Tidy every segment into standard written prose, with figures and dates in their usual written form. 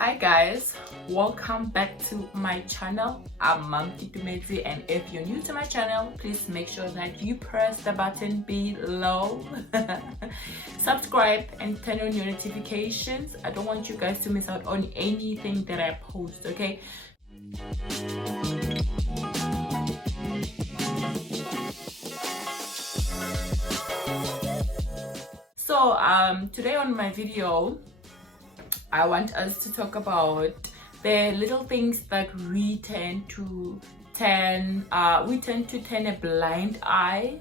Hi guys, welcome back to my channel. I'm Monkey Tumezi, and if you're new to my channel, please make sure that you press the button below, subscribe and turn on your notifications. I don't want you guys to miss out on anything that I post, okay? So today on my video I want us to talk about the little things that we tend to turn a blind eye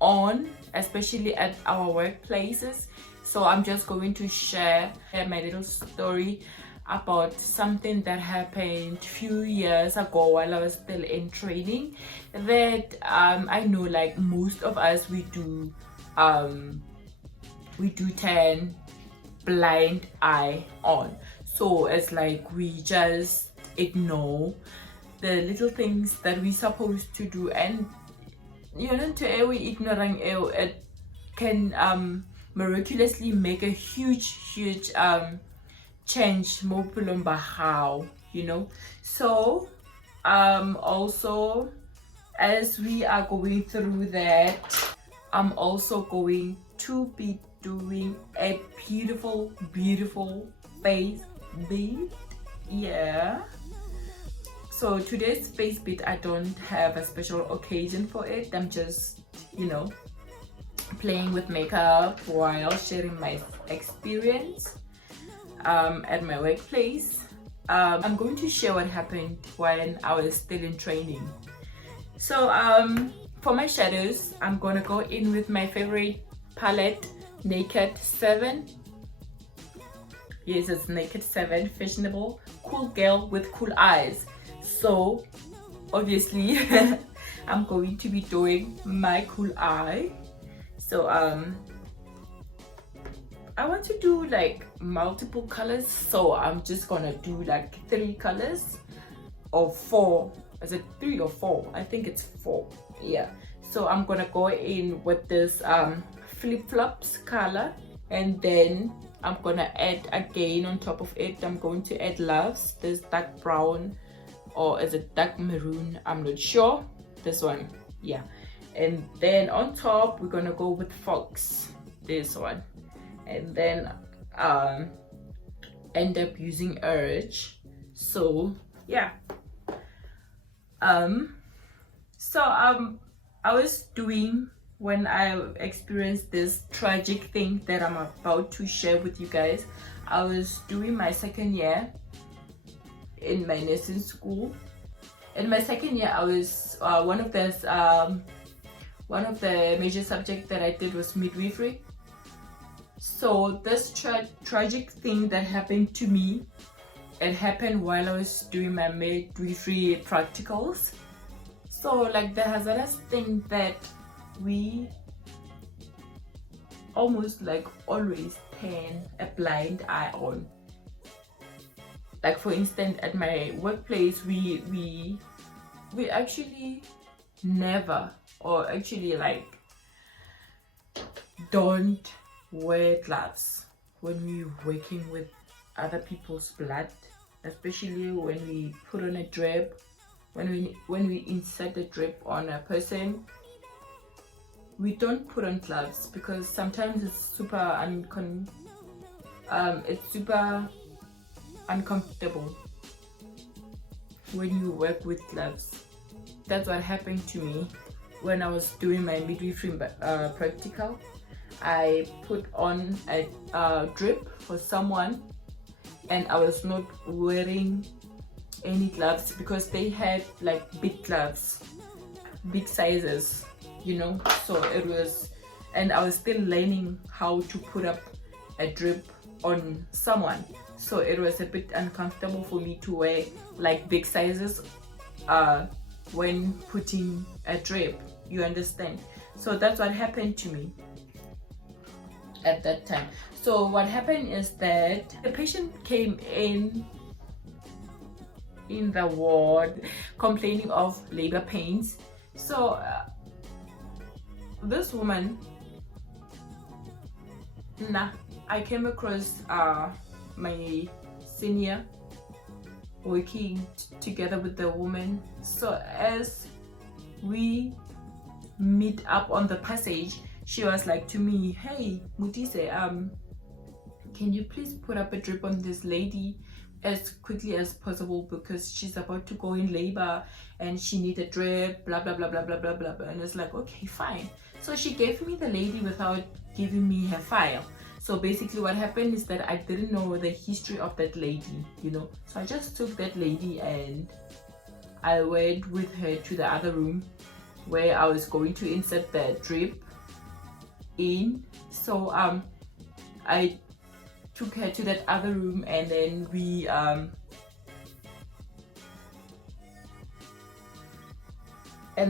on, especially at our workplaces. So I'm just going to share my little story about something that happened a few years ago while I was still in training that I know like most of us we do turn blind eye on. So it's like we just ignore the little things that we're supposed to do, and you know, to we ignoring it can miraculously make a huge change more how, you know. So also as we are going through that, I'm also going to be doing a beautiful face beat. Yeah, so today's face beat, I don't have a special occasion for it. I'm just, you know, playing with makeup while sharing my experience at my workplace. I'm going to share what happened when I was still in training. So for my shadows, I'm gonna go in with my favorite palette, Naked 7. Yes, it's Naked 7, fashionable, cool girl with cool eyes. So obviously I'm going to be doing my cool eye. So I want to do like multiple colors, so I'm just gonna do like 3 colors or 4. Is it 3 or 4? I think it's 4. Yeah, so I'm gonna go in with this flip-flops color, and then I'm gonna add again on top of it, I'm going to add loves, this dark brown, or is it dark maroon, I'm not sure, this one. Yeah, and then on top we're gonna go with fox, this one, and then end up using urge. So yeah, I was doing, when I experienced this tragic thing that I'm about to share with you guys, I was doing my second year in my nursing school. In my second year, I was one of the major subjects that I did was midwifery. So this tragic thing that happened to me, it happened while I was doing my midwifery practicals. So like the hazardous thing that we almost like always turn a blind eye on. Like for instance, at my workplace, we actually never, or actually like don't wear gloves when we're working with other people's blood, especially when we put on a drip, when we insert a drip on a person. We don't put on gloves because sometimes it's super uncomfortable when you work with gloves. That's what happened to me when I was doing my midwifery practical. I put on a drip for someone, and I was not wearing any gloves because they had like big gloves, big sizes, you know. So it was, and I was still learning how to put up a drip on someone, so it was a bit uncomfortable for me to wear like big sizes when putting a drip, you understand. So that's what happened to me at that time. So what happened is that the patient came in the ward complaining of labor pains. So this woman, I came across my senior working together with the woman. So as we meet up on the passage, she was like to me, "Hey Mutise, can you please put up a drip on this lady as quickly as possible, because she's about to go in labor and she needs a drip, blah blah blah blah blah blah blah." And it's like, okay, fine. So she gave me the lady without giving me her file. So basically what happened is that I didn't know the history of that lady, you know. So I just took that lady and I went with her to the other room where I was going to insert the drip in. So I took her to that other room, and then we and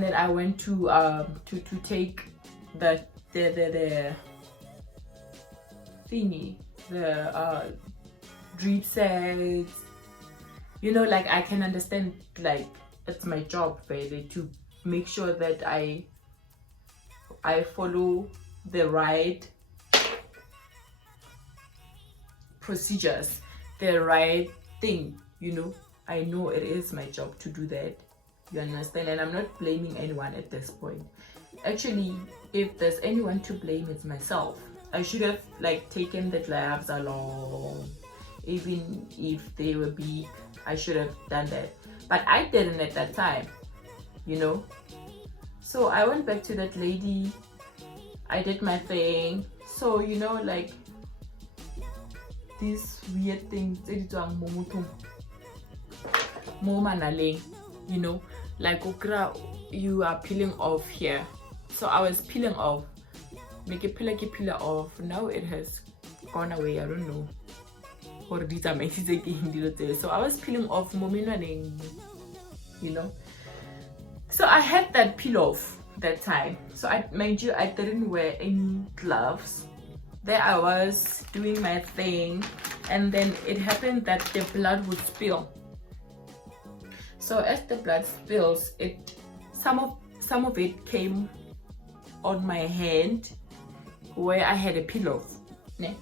then I went to take the thingy, the drip sets, you know. Like, I can understand, like, it's my job really to make sure that I follow the right procedures, the right thing, you know. I know it is my job to do that, you understand? And I'm not blaming anyone at this point. Actually, if there's anyone to blame, it's myself. I should have, like, taken the gloves along, even if they were big. I should have done that, but I didn't at that time, you know. So I went back to that lady, I did my thing. So, you know, like, these weird things, you know, like, you are peeling off here. So I was peeling off, make it peel off. Now it has gone away, I don't know. So I was peeling off, you know. So I had that peel off that time. So mind you, I didn't wear any gloves. There I was doing my thing, and then it happened that the blood would spill. So as the blood spills, some of it came on my hand where I had a peel off. Ne?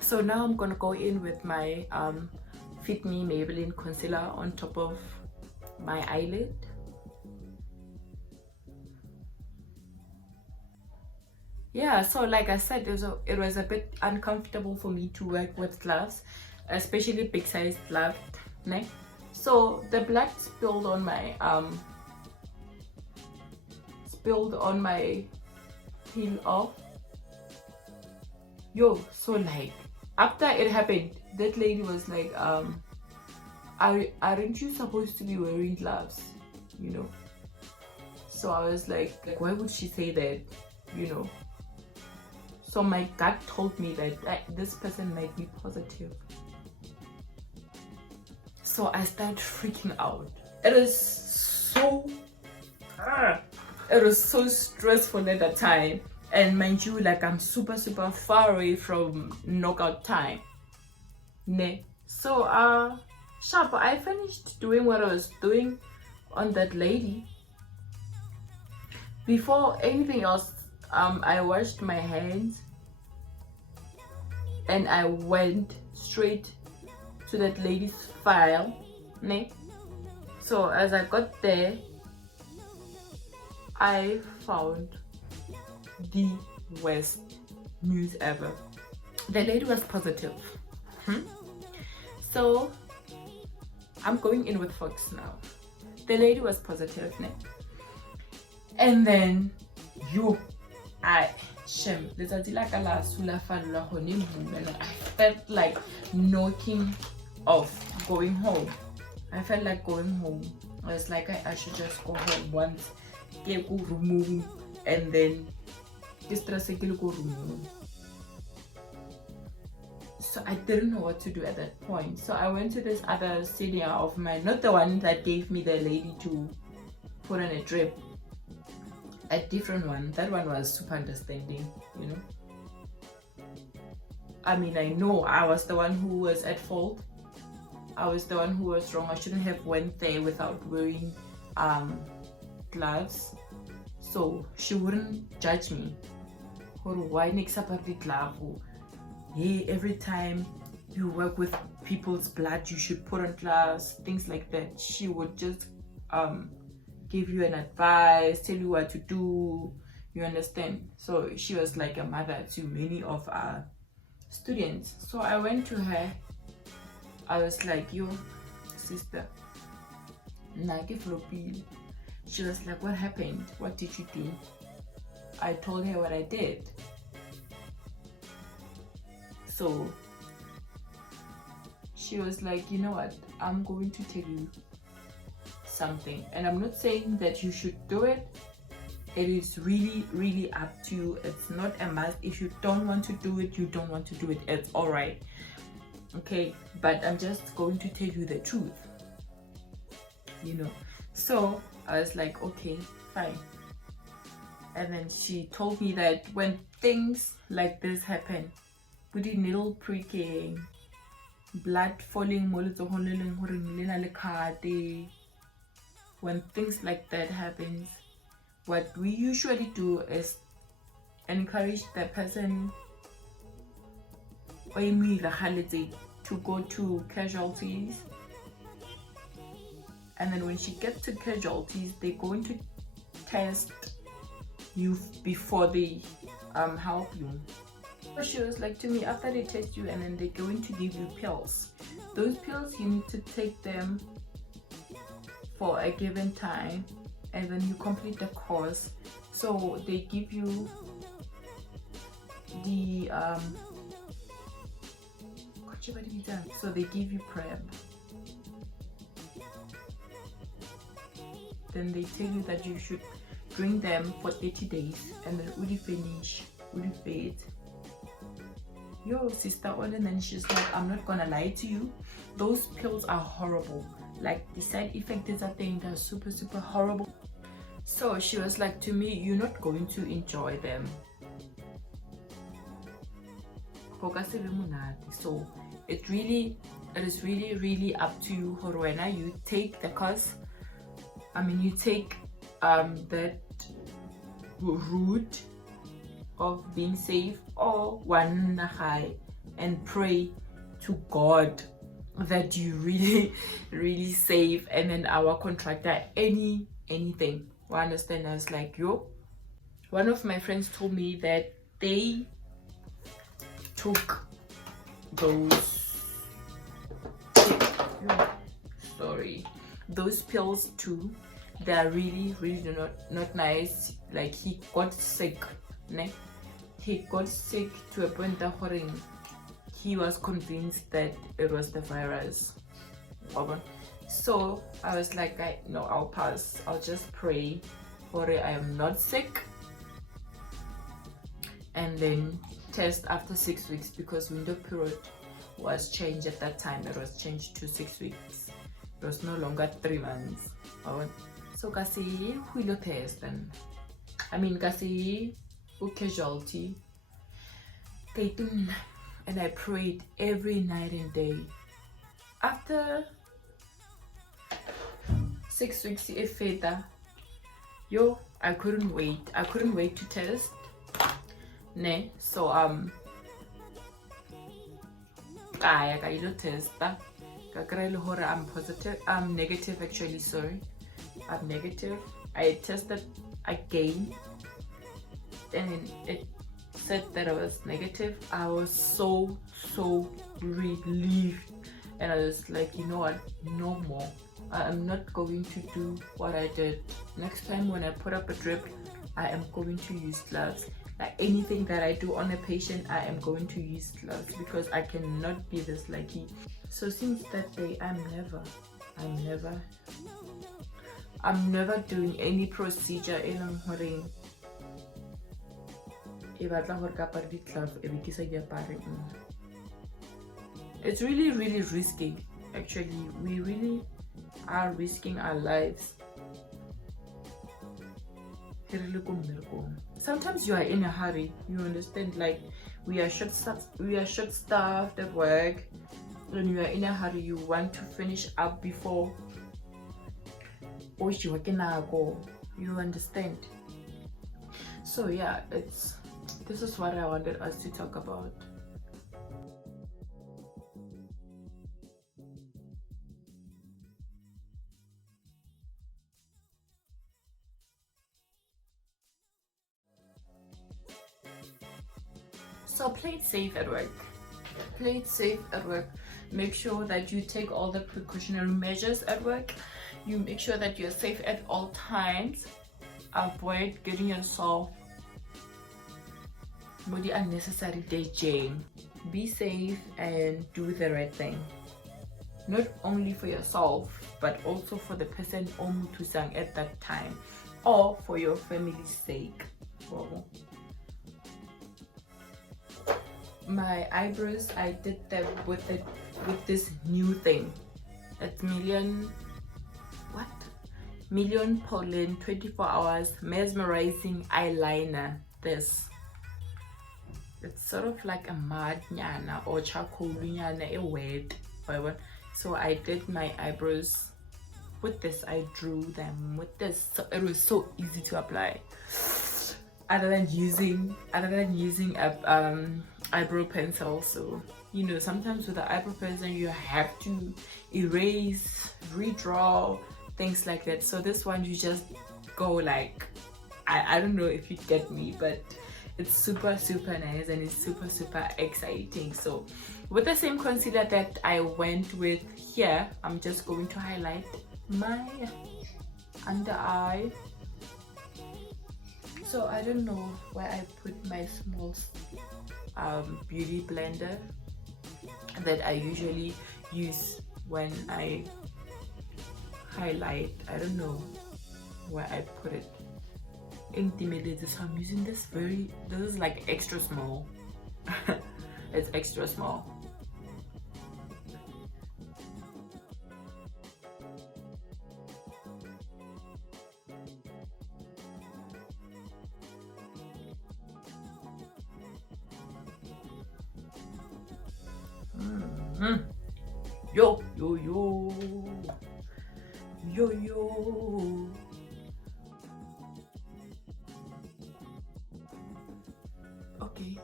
So now I'm gonna go in with my Fit Me Maybelline concealer on top of my eyelid. Yeah, so like I said, it was a bit uncomfortable for me to work with gloves, especially big size gloves. Ne? So the blood spilled on my peel off. Yo, so like, after it happened, that lady was like, aren't you supposed to be wearing gloves, you know? So I was like, why would she say that, you know? So my gut told me that this person might be positive. So I started freaking out. It was so stressful at that time. And mind you, like, I'm super far away from knockout time. Ne. So sharp, I finished doing what I was doing on that lady. Before anything else, I washed my hands and I went straight to that lady's file. Ne. So as I got there, I found the worst news ever. The lady was positive. So I'm going in with Fox now. The lady was positive, ne? And then I felt like knocking off, going home. I felt like going home. I was like, I should just go home once, get go room, and then so I didn't know what to do at that point. So I went to this other senior of mine, not the one that gave me the lady to put on a drip, a different one. That one was super understanding, you know. I mean, I know I was the one who was at fault. I was the one who was wrong. I shouldn't have went there without wearing gloves, so she wouldn't judge me. why next up the glove? Hey, every time you work with people's blood, you should put on gloves, things like that. She would just give you an advice, tell you what to do, you understand? So she was like a mother to many of our students. So I went to her. I was like, yo, sister, she was like, what happened? What did you do? I told her what I did. So she was like, you know what, I'm going to tell you something, and I'm not saying that you should do it. It is really up to you. It's not a must. If you don't want to do it, you don't want to do it. It's all right, okay? But I'm just going to tell you the truth, you know. So I was like, okay, fine. And then she told me that when things like this happen, with the needle pricking, blood falling, when things like that happens, what we usually do is encourage the person to go to casualties. And then when she gets to casualties, they're going to test you before they help you. So she was like to me, after they test you, and then they're going to give you pills. Those pills, you need to take them for a given time, and then you complete the course. So they give you the so they give you prep. Then they tell you that you should drink them for 30 days, and then when you finish, when you fade, yo sister, and then she's like, I'm not gonna lie to you, those pills are horrible. Like, the side effect is a thing that's super horrible. So she was like to me, you're not going to enjoy them. So it is really up to you, Horwena. You take the course. I mean, you take that route of being safe, or one high, and pray to God that you really safe, and then our contractor anything. You understand? I was like, yo, one of my friends told me that they took those pills too. They are really not nice. Like, he got sick, ne? He got sick to a point that he was convinced that it was the virus. So I was like, no, I'll pass. I'll just pray for it. I am not sick, and then test after 6 weeks, because window period was changed at that time. It was changed to 6 weeks. It was no longer 3 months. So kasi huilo test, and I mean kasi casualty, and I prayed every night and day. After 6 weeks, yo, I couldn't wait to test, ne? So I'm positive. I'm negative, actually, sorry. I'm negative. I tested again, and it said that I was negative. I was so relieved, and I was like, you know what, no more. I'm not going to do what I did. Next time when I put up a drip, I am going to use gloves. Like, anything that I do on a patient, I am going to use gloves, because I cannot be this lucky. So since that day, I'm never doing any procedure in it's really risky. Actually, we really are risking our lives. Sometimes you are in a hurry, you understand? Like, we are short-staffed at work, and you are in a hurry. You want to finish up before you understand? So yeah, This is what I wanted us to talk about. So play it safe at work. Play it safe at work. Make sure that you take all the precautionary measures at work. You make sure that you're safe at all times. Avoid getting yourself with unnecessary danger. Be safe and do the right thing. Not only for yourself, but also for the person omutusang at that time, or for your family's sake. Well, my eyebrows, I did them with this new thing. It's Million Pollen 24 hours mesmerizing eyeliner. This, it's sort of like a mud nyana or charcoal nyana, a wet, whatever. So I did my eyebrows with this. I drew them with this, so it was so easy to apply. Other than using a eyebrow pencil. So you know, sometimes with the eyebrow pencil you have to erase, redraw, things like that. So this one you just go like, I don't know if you get me, but it's super nice and it's super exciting. So with the same concealer that I went with here, I'm just going to highlight my under eye. So I don't know where I put my small beauty blender that I usually use when I highlight. I don't know where I put it. Intimidated, so I'm using this is like extra small. It's extra small. Yo. Okay,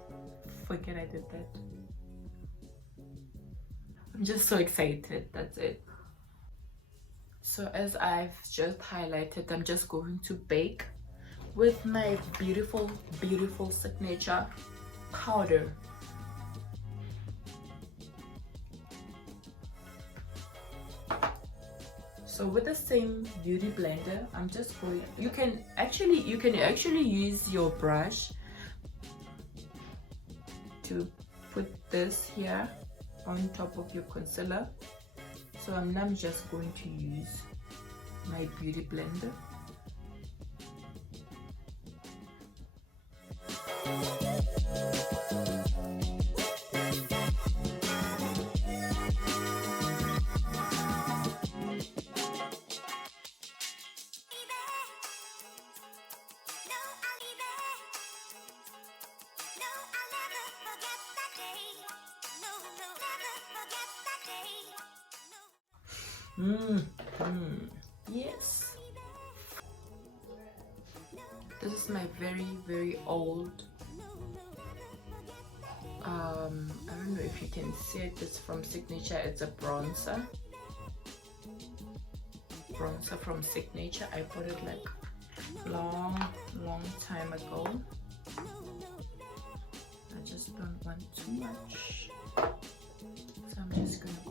forget I did that. I'm just so excited, that's it. So as I've just highlighted, I'm just going to bake with my beautiful signature powder. So with the same beauty blender, I'm just going, you can actually use your brush to put this here on top of your concealer. So I'm now just going to use my beauty blender. Yes, this is my very old I don't know if you can see it, it's from Signature. It's a bronzer from Signature. I bought it like long time ago. I just don't want too much, so I'm just gonna